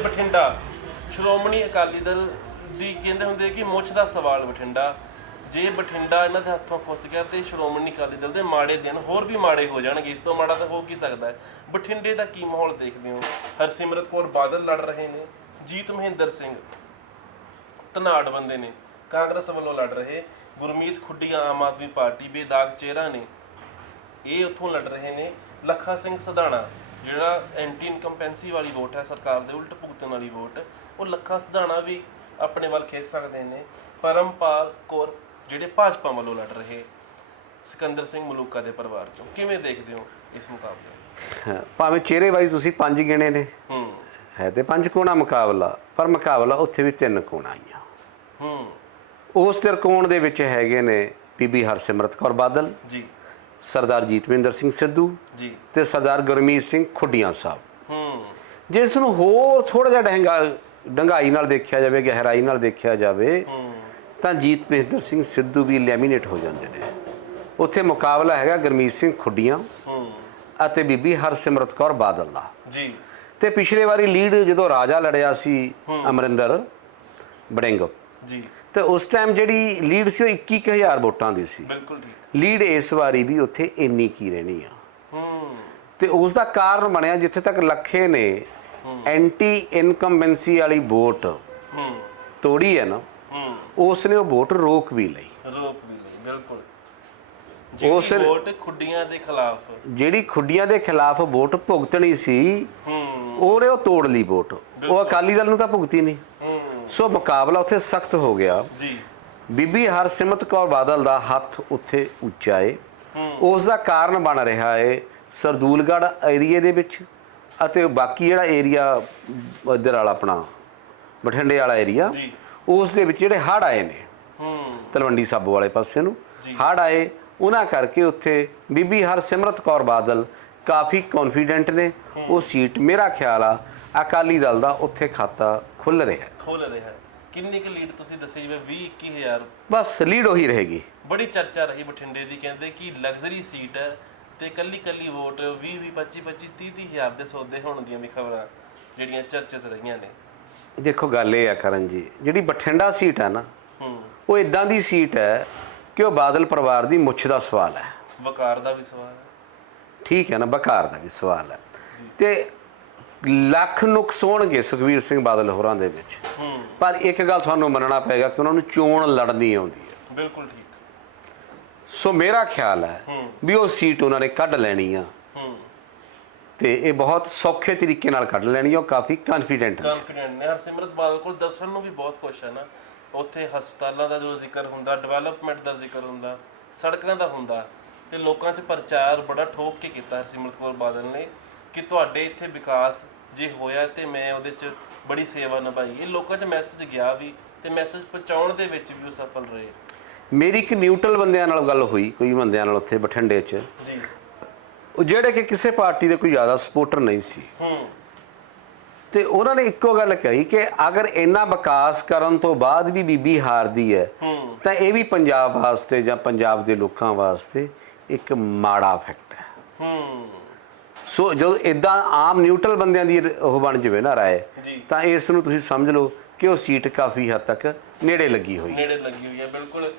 ਬਠਿੰਡਾ। ਸ਼੍ਰੋਮਣੀ ਅਕਾਲੀ ਦਲ ਦੀ ਕਹਿੰਦੇ ਹੁੰਦੇ ਕਿ ਮੁੱਛ ਦਾ ਸਵਾਲ ਬਠਿੰਡਾ। ਜੇ ਬਠਿੰਡਾ ਇਹਨਾਂ ਦੇ ਹੱਥੋਂ ਫੁੱਸ ਗਿਆ ਤੇ ਸ਼੍ਰੋਮਣੀ ਅਕਾਲੀ ਦਲ ਦੇ ਮਾੜੇ ਦਿਨ ਹੋਰ ਵੀ ਮਾੜੇ ਹੋ ਜਾਣਗੇ। ਇਸ ਤੋਂ ਮਾੜਾ ਤਾਂ ਹੋ ਕੀ ਸਕਦਾ ਹੈ? ਬਠਿੰਡੇ ਦਾ ਕੀ ਮਾਹੌਲ ਦੇਖਦੇ ਹੋ? ਹਰਸਿਮਰਤ ਕੌਰ ਬਾਦਲ ਲੜ ਰਹੇ ਨੇ। ਜੀਤ ਮਹਿੰਦਰ ਸਿੰਘ ਧਨਾੜ ਬੰਦੇ ਨੇ। ਕਾਂਗਰਸ ਵੱਲੋਂ ਲੜ ਰਹੇ। ਗੁਰਮੀਤ ਖੁੱਡੀ ਆਮ ਆਦਮੀ ਪਾਰਟੀ ਬੇਦਾਗ ਚਿਹਰਾ ਨੇ। ਇਹ ਉੱਥੋਂ ਲੜ ਰਹੇ ਨੇ। ਲੱਖਾ ਸਿੰਘ ਸਧਾਣਾ ਜਿਹੜਾ ਐਂਟੀ ਇਨਕੰਪੈਂਸੀ ਵਾਲੀ ਵੋਟ ਹੈ ਸਰਕਾਰ ਦੇ ਉਲਟ ਭੁਗਤਣ ਵਾਲੀ ਵੋਟ ਉਹ ਲੱਖਾ ਸਧਾਣਾ ਵੀ ਆਪਣੇ ਵੱਲ ਖੇਚ ਸਕਦੇ ਨੇ। ਪਰਮਪਾਲ ਕੌਰ ਜਿਹੜੇ ਭਾਜਪਾ ਵੱਲੋਂ ਲੜ ਰਹੇ ਸਿਕੰਦਰ ਸਿੰਘ ਮਲੂਕਾ ਦੇ ਪਰਿਵਾਰ ਚੋਂ ਕਿਵੇਂ ਦੇਖਦੇ ਹੋ ਇਸ ਮੁਕਾਬਲੇ ਭਾਵੇਂ ਚਿਹਰੇ ਵਾਈਜ਼ ਤੁਸੀਂ ਪੰਜ ਗਿਣੇ ਨੇ। ਹੂੰ। ਹੈ ਤੇ ਪੰਜ ਕੋਣਾ ਮੁਕਾਬਲਾ ਪਰ ਮੁਕਾਬਲਾ ਉੱਥੇ ਵੀ ਤਿੰਨ ਕੋਣਾ ਆਈਆਂ ਹੂੰ। ਉਸ ਤਿਰਕੋਣ ਦੇ ਵਿੱਚ ਹੈਗੇ ਨੇ ਬੀਬੀ ਹਰਸਿਮਰਤ ਕੌਰ ਬਾਦਲ। ਜੀ। ਸਰਦਾਰ ਜੀਤਵਿੰਦਰ ਸਿੰਘ ਸਿੱਧੂ ਜੀ। ਤੇ ਸਰਦਾਰ ਗੁਰਮੀਤ ਸਿੰਘ ਖੁੱਡੀਆਂ ਸਾਹਿਬ। ਹੂੰ। ਜੇ ਇਸ ਨੂੰ ਹੋਰ ਥੋੜਾ ਜਿਹਾ ਡਹਿੰਗਾ ਡੰਗਾਈ ਨਾਲ ਦੇਖਿਆ ਜਾਵੇ ਗਹਿਰਾਈ ਨਾਲ ਦੇਖਿਆ ਜਾਵੇ ਤਾਂ ਜੀਤ ਮਹਿੰਦਰ ਸਿੰਘ ਸਿੱਧੂ ਵੀ ਲੈਮੀਨੇਟ ਹੋ ਜਾਂਦੇ ਨੇ। ਉੱਥੇ ਮੁਕਾਬਲਾ ਹੈਗਾ ਗੁਰਮੀਤ ਸਿੰਘ ਖੁੱਡੀਆਂ ਹੂੰ। ਅਤੇ ਬੀਬੀ ਹਰਸਿਮਰਤ ਕੌਰ ਬਾਦਲ ਦਾ। ਜੀ। ਤੇ ਪਿਛਲੇ ਵਾਰੀ ਲੀਡ ਜਦੋਂ ਰਾਜਾ ਲੜਿਆ ਸੀ ਅਮਰਿੰਦਰ ਬੜਿੰਗ ਜੀ। ਤੇ ਉਸ ਟਾਈਮ ਜਿਹੜੀ ਲੀਡ ਸੀ ਉਹ 21000 ਵੋਟਾਂ ਦੀ ਸੀ। ਬਿਲਕੁਲ ਠੀਕ। ਲੀਡ ਇਸ ਵਾਰੀ ਵੀ ਉੱਥੇ ਇੰਨੀ ਕੀ ਰਹਿਣੀ ਆ। ਹੂੰ। ਤੇ ਉਸ ਦਾ ਕਾਰਨ ਬਣਿਆ ਜਿੱਥੇ ਤੱਕ ਲੱਖੇ ਨੇ ਐਂਟੀ ਇਨਕੰਬੈਂਸੀ ਵਾਲੀ ਵੋਟ ਹੂੰ। ਤੋੜੀ ਹੈ ਨਾ ਹੂੰ। ਉਸ ਨੇ ਉਹ ਵੋਟ ਰੋਕ ਵੀ ਲਈ। ਰੋਕ ਵੀ ਲਈ, ਬਿਲਕੁਲ। ਉਸ ਜਿਹੜੀ ਵੋਟ ਖੁੱਡੀਆਂ ਦੇ ਖਿਲਾਫ। ਜਿਹੜੀ ਖੁੱਡੀਆਂ ਦੇ ਖਿਲਾਫ ਵੋਟ ਭੁਗਤਣੀ ਸੀ ਹੂੰ। ਉਹਨੇ ਉਹ ਤੋੜ ਲਈ ਵੋਟ। ਉਹ ਅਕਾਲੀ ਦਲ ਨੂੰ ਤਾਂ ਭੁਗਤੀ ਨਹੀਂ। ਹੂੰ। ਸੋ ਮੁਕਾਬਲਾ ਉੱਥੇ ਸਖਤ ਹੋ ਗਿਆ। ਜੀ। ਬੀਬੀ ਹਰਸਿਮਰਤ ਕੌਰ ਬਾਦਲ ਦਾ ਹੱਥ ਉੱਥੇ ਉੱਚਾ ਏ। ਉਸ ਦਾ ਕਾਰਨ ਬਣ ਰਿਹਾ ਏ ਸਰਦੂਲਗੜ੍ਹ ਏਰੀਏ ਦੇ ਵਿੱਚ ਅਤੇ ਬਾਕੀ ਜਿਹੜਾ ਏਰੀਆ ਇੱਧਰ ਵਾਲਾ ਆਪਣਾ ਬਠਿੰਡੇ ਵਾਲਾ ਏਰੀਆ ਜੀ। ਉਸ ਦੇ ਵਿੱਚ ਜਿਹੜੇ ਹੜ੍ਹ ਆਏ ਨੇ ਹੂੰ। ਤਲਵੰਡੀ ਸਾਬੋ ਵਾਲੇ ਪਾਸੇ ਨੂੰ ਜੀ। ਹੜ੍ਹ ਆਏ ਉਹਨਾਂ ਕਰਕੇ ਉੱਥੇ ਬੀਬੀ ਹਰਸਿਮਰਤ ਕੌਰ ਬਾਦਲ ਕਾਫੀ ਕੌਨਫੀਡੈਂਟ ਨੇ। ਉਹ ਸੀਟ ਮੇਰਾ ਖਿਆਲ ਆ ਅਕਾਲੀ ਦਲ ਦਾ ਉੱਥੇ ਖਾਤਾ ਖੁੱਲ ਰਿਹਾ। ਹੈ। ਖੋਲ ਰਿਹਾ ਕਿੰਨੀ ਕੁ ਲੀਡ ਤੁਸੀਂ ਦੱਸੇ ਜਿਵੇਂ 20 21000 ਬਸ ਲੀਡ ਉਹੀ ਰਹੇਗੀ। ਬੜੀ ਚਰਚਾ ਰਹੀ ਬਠਿੰਡੇ ਦੀ ਕਹਿੰਦੇ ਕਿ ਲਗਜ਼ਰੀ ਸੀਟ ਹੈ ਤੇ ਕੱਲੀ ਕੱਲੀ ਵੋਟ 20 20 25 25 30 30 ਹਜ਼ਾਰ ਦੇ ਸੌਦੇ ਹੋਣ ਦੀਆਂ ਵੀ ਖਬਰਾਂ ਜਿਹੜੀਆਂ ਚਰਚਿਤ ਰਹੀਆਂ ਨੇ। ਦੇਖੋ ਗੱਲ ਇਹ ਆ ਕਰਨ ਜੀ ਜਿਹੜੀ ਬਠਿੰਡਾ ਸੀਟ ਹੈ ਨਾ ਉਹ ਇਦਾਂ ਦੀ ਸੀਟ ਹੈ ਕਿ ਉਹ ਬਾਦਲ ਪਰਿਵਾਰ ਦੀ ਮੁੱਛ ਦਾ ਸਵਾਲ ਹੈ। ਵਕਾਰ ਦਾ ਵੀ ਸਵਾਲ ਹੈ। ਠੀਕ ਹੈ ਨਾ ਬਕਾਰ ਦਾ ਵੀ ਸਵਾਲ ਹੈ। ਤੇ ਲੱਖ ਨੁਕਸ ਹੋਣਗੇ ਸੁਖਵੀਰ ਸਿੰਘ ਬਾਦਲ ਹੋਰਾਂ ਦੇ ਵਿੱਚ। ਪਰ ਇੱਕ ਗੱਲ ਤੁਹਾਨੂੰ ਮੰਨਣਾ ਪਏਗਾ ਕਿ ਉਹਨਾਂ ਨੂੰ ਚੋਣ ਲੜਨੀ ਆਉਂਦੀ ਹੈ। ਬਿਲਕੁਲ ਠੀਕ। ਸੋ ਮੇਰਾ ਖਿਆਲ ਹੈ। ਵੀ ਉਹ ਸੀਟ ਉਹਨਾਂ ਨੇ ਕੱਢ ਲੈਣੀ ਆ। ਤੇ ਇਹ ਬਹੁਤ ਸੌਖੇ ਤਰੀਕੇ ਨਾਲ ਕੱਢ ਲੈਣੀ ਆ ਉਹ ਕਾਫੀ ਕੌਨਫੀਡੈਂਟ ਨੇ। ਕੌਨਫੀਡੈਂਟ ਨੇ। ਹਰਸਿਮਰਤ ਬਾਦਲ ਕੋਲ ਦੱਸਣ ਨੂੰ ਵੀ ਬਹੁਤ ਕੁਛ ਹੈ ਨਾ। ਉੱਥੇ ਹਸਪਤਾਲਾਂ ਦਾ ਜੋ ਜ਼ਿਕਰ ਹੁੰਦਾ ਡਿਵੈਲਪਮੈਂਟ ਦਾ ਜ਼ਿਕਰ ਹੁੰਦਾ ਸੜਕਾਂ ਦਾ ਹੁੰਦਾ ਤੇ ਲੋਕਾਂ 'ਚ ਪ੍ਰਚਾਰ ਬੜਾ ਠੋਕ ਕੇ ਕੀਤਾ ਹਰਸਿਮਰਤ ਕੌਰ ਬਾਦਲ ਨੇ ਕਿ ਤੁਹਾਡੇ ਇੱਥੇ ਵਿਕਾਸ ਜੇ ਹੋਇਆ ਤੇ ਮੈਂ ਉਹਦੇ 'ਚ ਬੜੀ ਸੇਵਾ ਨਿਭਾਈ। ਇਹ ਲੋਕਾਂ 'ਚ ਮੈਸੇਜ ਗਿਆ ਵੀ ਤੇ ਮੈਸੇਜ ਪਹੁੰਚਾਉਣ ਦੇ ਵਿੱਚ ਵੀ ਉਹ ਸਫਲ ਰਹੇ। ਮੇਰੀ ਇੱਕ ਨਿਊਟਰਲ ਬੰਦਿਆਂ ਨਾਲ ਗੱਲ ਹੋਈ ਕੋਈ ਬੰਦਿਆਂ ਨਾਲ ਉੱਥੇ ਬਠਿੰਡੇ 'ਚ। ਜੀ। ਉਹ ਜਿਹੜੇ ਕਿ ਕਿਸੇ ਪਾਰਟੀ ਦੇ ਕੋਈ ਜ਼ਿਆਦਾ ਸਪੋਰਟਰ ਨਹੀਂ ਸੀ। ਹੂੰ। ਤੇ ਉਹਨਾਂ ਨੇ ਇੱਕੋ ਗੱਲ ਕਹੀ ਕਿ ਅਗਰ ਇੰਨਾ ਵਿਕਾਸ ਕਰਨ ਤੋਂ ਬਾਅਦ ਵੀ ਬੀਬੀ ਹਾਰਦੀ ਹੈ ਹੂੰ। ਤਾਂ ਇਹ ਵੀ ਪੰਜਾਬ ਵਾਸਤੇ ਜਾਂ ਪੰਜਾਬ ਦੇ ਲੋਕਾਂ ਵਾਸਤੇ ਇੱਕ ਮਾੜਾ ਫੈਕਟ ਹੈ। ਹੂੰ। ਸੋ ਜਦੋਂ ਇਦਾਂ ਆਮ ਨਿਊਟਰਲ ਬੰਦਿਆਂ ਦੀ ਉਹ ਬਣ ਜਵੇ ਨਾ ਰਾਏ ਤਾਂ ਇਸ ਨੂੰ ਤੁਸੀਂ ਸਮਝ ਲਓ ਕਿ ਉਹ ਸੀਟ ਕਾਫੀ ਹੱਦ ਤੱਕ ਨੇੜੇ ਲੱਗੀ ਹੋਈ ਨੇੜੇ ਲੱਗੀ ਹੋਈ ਹੈ ਬਿਲਕੁਲ।